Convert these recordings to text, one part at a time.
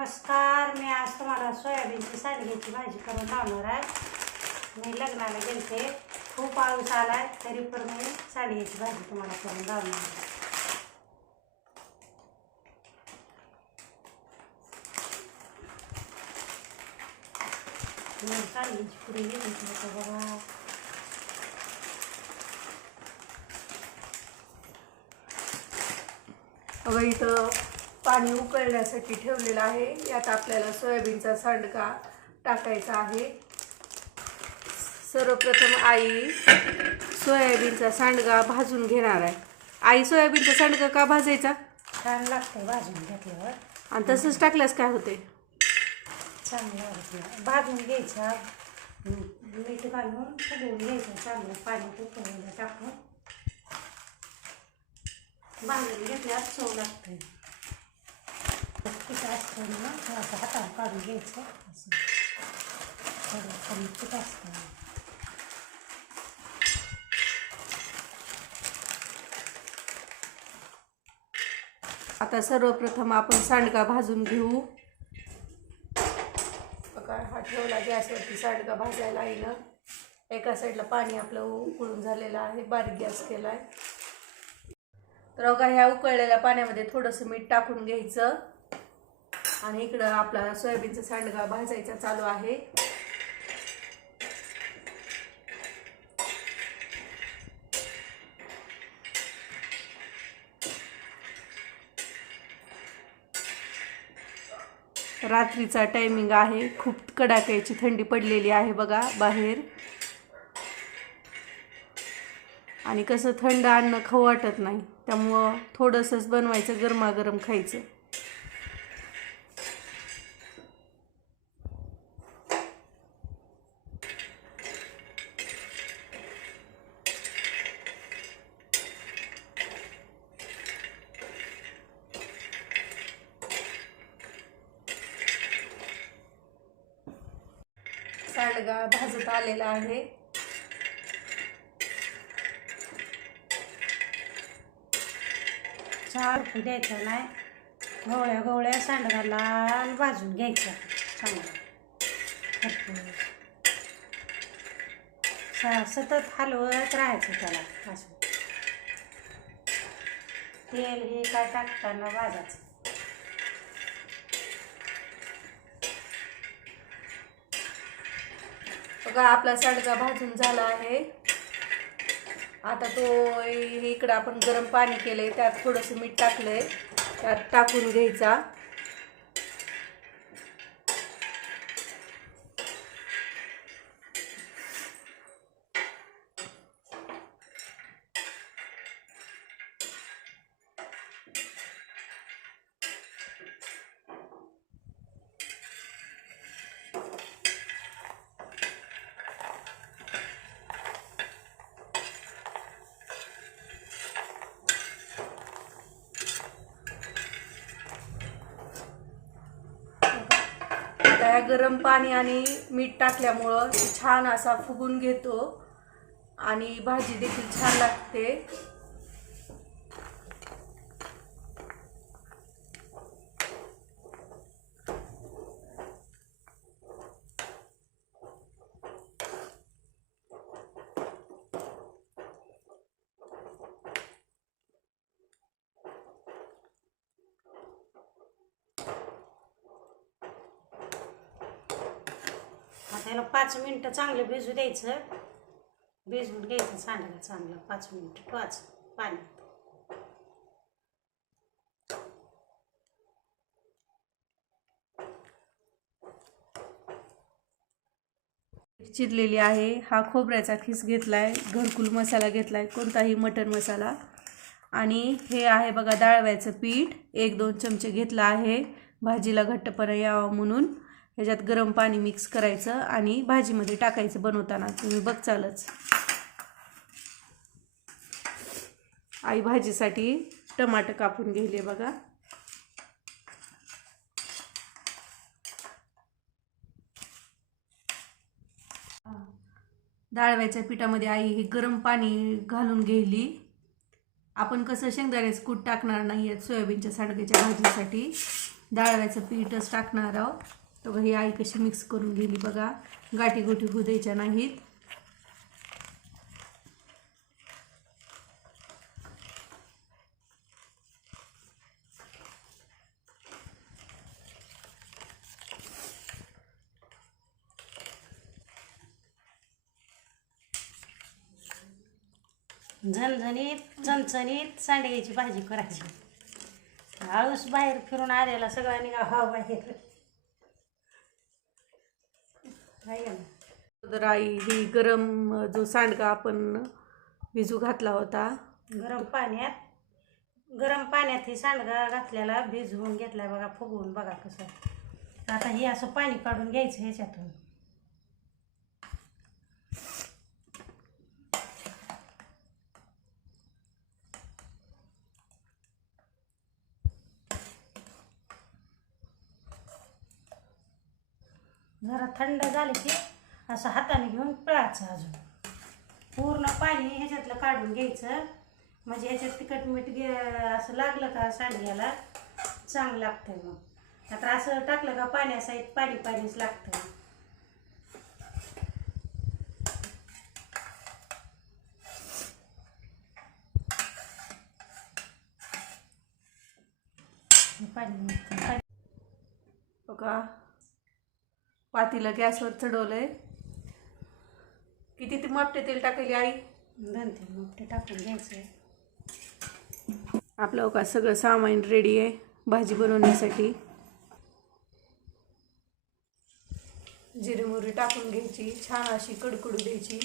नमस्कार मी आज तुम्हाला सोयाबीनची सांडग्याची भाजी करून लावणार आहे. मी लग्नाला गेलते खूप पाऊस आलाय तरी पण मी सांडग्याची भाजी तुम्हाला करून लावणार आहे. मी सांडग्याची पुरी घेतली बघा. बघा इथं पाणी उकळण्यासाठी ठेवलेलं आहे. यात आपल्याला सोयाबीनचा सांडगा टाकायचा आहे. सर्वप्रथम आई सोयाबीनचा सांडगा भाजून घेणार आहे. आई सोयाबीनचा सांडगा का भाजायचा? छान लागते भाजून घेतल्यावर. आणि तसंच टाकल्यास काय होते भाजून घ्यायचं. मीठ घालून फुगवून घ्यायचं. चांगलं पाणी टाकून. भाजून घेतल्यावर चव लागते असतं ना थोडंसं हातावर काढून घ्यायचं असं थोडं कमी पीठ असतं आता सर्वप्रथम आपण सांडगा भाजून घेऊ. बघा हा ठेवला गॅसवरती सांडगा भाजायला आईनं. एका साईडला पाणी आपलं उकळून झालेलं आहे बारीक गॅस केला आहे तर बघा ह्या उकळलेल्या पाण्यामध्ये थोडंसं मीठ टाकून घ्यायचं. आणि इकडं आपला सोयाबीनचा सांडगा भाजायचा चालू आहे. रात्रीचा टायमिंग आहे. खूप कडाक्याची थंडी पडलेली आहे बघा बाहेर. आणि कसं थंड अन्न खाऊ वाटत नाही. त्यामुळं थोडंसंच बनवायचं गरमागरम खायचं. सांडगा भाजत आलेला आहे. छान द्यायचा नाही. गवळ्या गवळ्या सांडगाला भाजून घ्यायचा. चांगला. सतत हलवत राहायचं त्याला असं. तेल हे काय टाकताना भाजायचं. बघा आपला सांडगा भाजून झाला आहे. आता तो इकडं आपण गरम पाणी केलं आहे त्यात थोडंसं मीठ टाकलं आहे त्यात टाकून घ्यायचा. या गरम पाणी आणि मीठ टाकल्यामुळं छान असा फुगून घेतो. आणि भाजी देखील छान लागते. आता त्याला पाच मिनटं चांगलं भिजू द्यायचं. भिजवून घ्यायचं सांडायला चांगलं पाच मिनटं. पाच पाण्यात चिरलेली आहे. हा खोबऱ्याचा खिस घेतलाय घरकुल मसाला घेतला आहे कोणताही मटन मसाला. आणि हे आहे बघा डाळव्याचं पीठ. एक दोन चमचे घेतलं आहे. भाजीला घट्टपणा यावा म्हणून. ह्याच्यात गरम पाणी मिक्स करायचं आणि भाजीमध्ये टाकायचं बनवताना. तुम्ही बघचालच आई भाजीसाठी टमाटर कापून घेले बघा. डाळव्याच्या पिठामध्ये आई ही गरम पाणी घालून घेली आपण कसं शेंगदाण्याचं कूट टाकणार नाही आहेत सोयाबीनच्या साडगेच्या भाजीसाठी. डाळव्याचं पीठच टाकणार आहोत. तर ही आई कशी मिक्स करून गेली बघा. गाठी गोटी होऊ द्यायच्या नाहीत. झणझणीत चणचणीत सांडग्याची भाजी करायची. आळूस बाहेर फिरून आलेला सगळा निघा हा बाहेर. आहे आई ही गरम जो सांडगा आपण भिजू घातला होता. गरम पाण्यात गरम पाण्यात हे सांडगा घातलेला भिजवून घेतला बघा फुगवून बघा कसं. आता हे असं पाणी काढून घ्यायचं ह्याच्यातून. जरा थंड झाले की असं हाताने घेऊन पिळायचं अजून. पूर्ण पाणी ह्याच्यातलं काढून घ्यायचं. म्हणजे ह्याच्यात तिखट मीठ घे असं लागलं का सांडग्याला चांगलं लागतं मग. आता असं टाकलं का पाण्यासहित पाणी पाणीच लागतं पाणी पाणी पाणी बघा. पातीला गॅसवर चढवलंय. किती ती मापटे तेल टाकली आई? दोन तीन मोठे टाकून घ्यायचं. आपलं का सगळं सामान रेडी आहे भाजी बनवण्यासाठी. जिरे मोहरी टाकून घ्यायची छान अशी कडकडू द्यायची.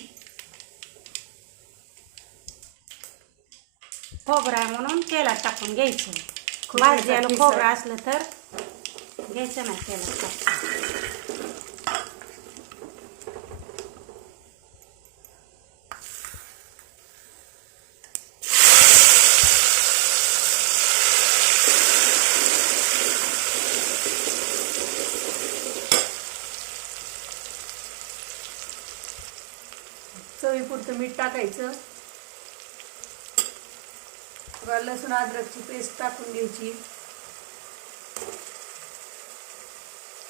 खोबरं आहे म्हणून तेलात टाकून घ्यायचं. भाजीला ठिसा. खोबरं असलं तर घ्यायचं नाही तेलात टाकून. थोडंसं मीठ टाकायचं. बघा, लसूण अद्रकची पेस्ट टाकून घ्यायची.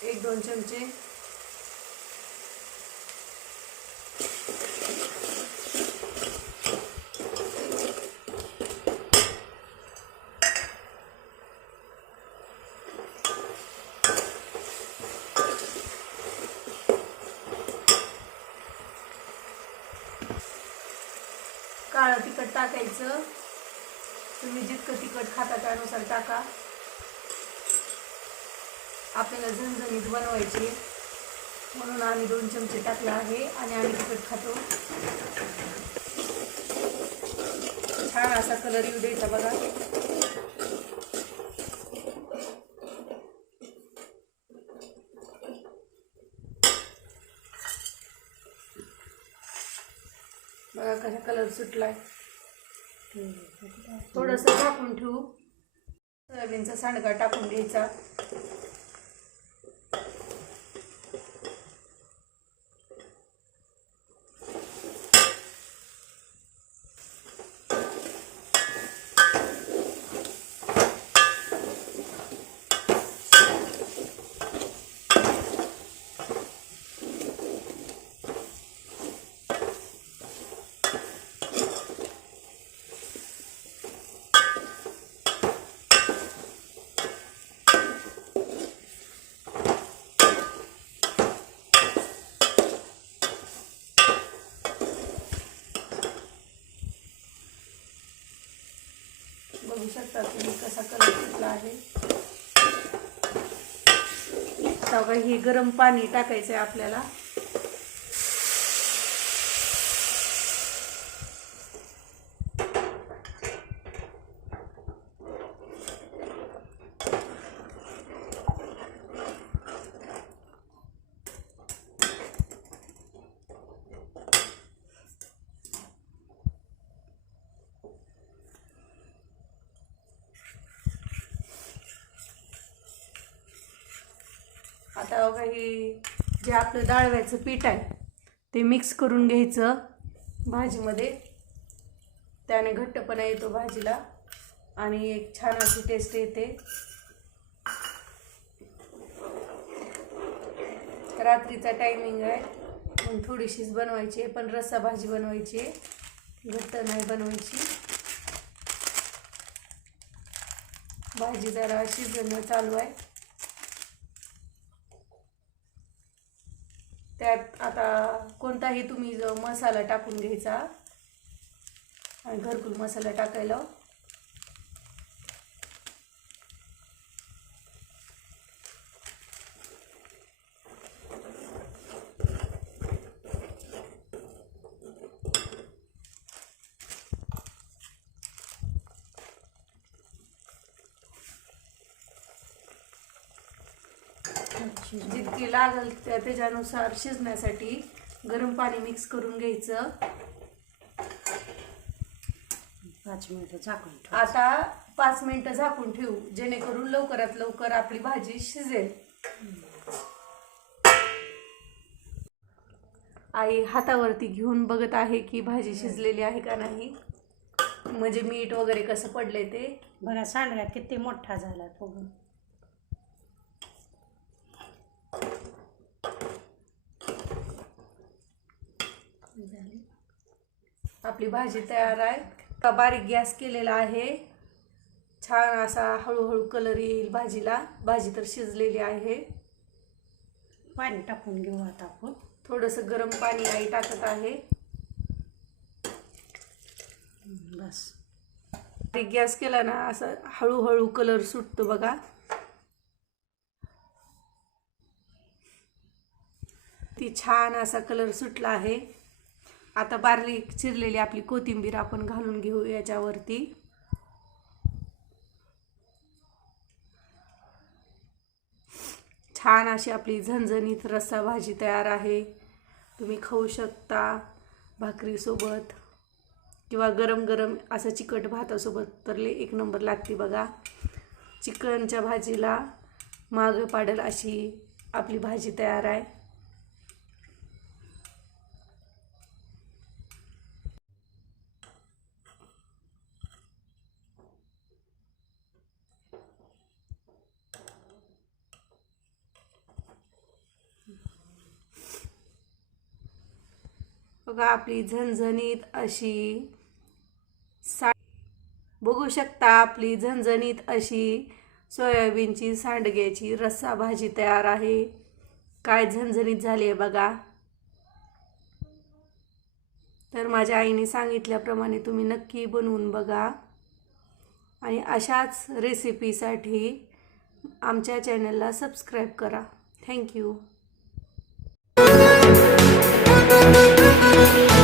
एक दोन चमचे काळं तिखट टाकायचं. तुम्ही जितकं तिखट खाता त्यानुसार टाका. आपल्याला झणझणीत बनवायची. म्हणून आम्ही दोन चमचे टाकले आहे आणि आम्ही तिखट खातो. छान असा कलर येऊ द्यायचा बघा. बघा कसा कलर सुटलाय. थोडंसं झाकून ठेवू. सोयाबीनचा सांडगा टाकून घ्यायचा बघू शकता तुम्ही कसा कलर सुटला आहे? तवा हे गरम पाणी टाकायचं आहे आपल्याला. आता बघा ही जे आपलं डाळव्याचं पीठ आहे ते मिक्स करून घ्यायचं भाजीमध्ये. त्याने घट्टपणा येतो भाजीला आणि एक छान अशी टेस्ट येते. रात्रीचा टायमिंग आहे पण थोडीशीच बनवायची आहे पण रस्सा भाजी बनवायची आहे. घट्ट नाही बनवायची. भाजी जरा शिजवणं चालू आहे. त्यात आता कोणताही तुम्ही जो मसाला टाकून घ्यायचा आणि घरकुल मसाला टाकायला जितकी लागल त्या त्याच्यानुसार शिजण्यासाठी गरम पाणी मिक्स करून घ्यायचं. पाच मिनिटं झाकून ठेव. आता पाच मिनिटं झाकून ठेवू जेणेकरून लवकरात लवकर आपली भाजी शिजेल. आई हातावरती घेऊन बघत आहे की भाजी शिजलेली आहे का नाही. म्हणजे मीठ वगैरे कसं पडलंय ते. बघा सांडगा किती मोठा झाला बघून झाली. आपली भाजी तयार आहे. बारीक गॅस केलेला आहे. छान असा हळूहळू कलर येईल भाजीला. भाजी तर शिजलेली आहे. पाणी टाकून घेऊ आता आपण. थोडंसं गरम पाणी आई टाकत आहे. बस. बारीक गॅस केला ना असं हळूहळू कलर सुटतो बघा. ती छान असा कलर सुटला आहे. आता बारीक चिरलेली आपली कोथिंबीर आपण घालून घेऊ याच्यावरती. छान अशी आपली झणझणीत रस्सा भाजी तयार आहे. तुम्ही खाऊ शकता भाकरीसोबत किंवा गरम गरम असं चिकट भातासोबत तर एक नंबर लागते बघा. चिकनच्या भाजीला मागं पाडेल अशी आपली भाजी तयार आहे. बघा आपली झणझणीत अशी सा बघू शकता आपली झणझणीत अशी सोयाबीनची सांडग्याची रस्सा भाजी तयार आहे. काय झणझणीत झाली आहे बघा. तर माझ्या आईने सांगितल्याप्रमाणे तुम्ही नक्की बनवून बघा. आणि अशाच रेसिपीसाठी आमच्या चॅनलला सबस्क्राईब करा. थँक्यू. Thank you.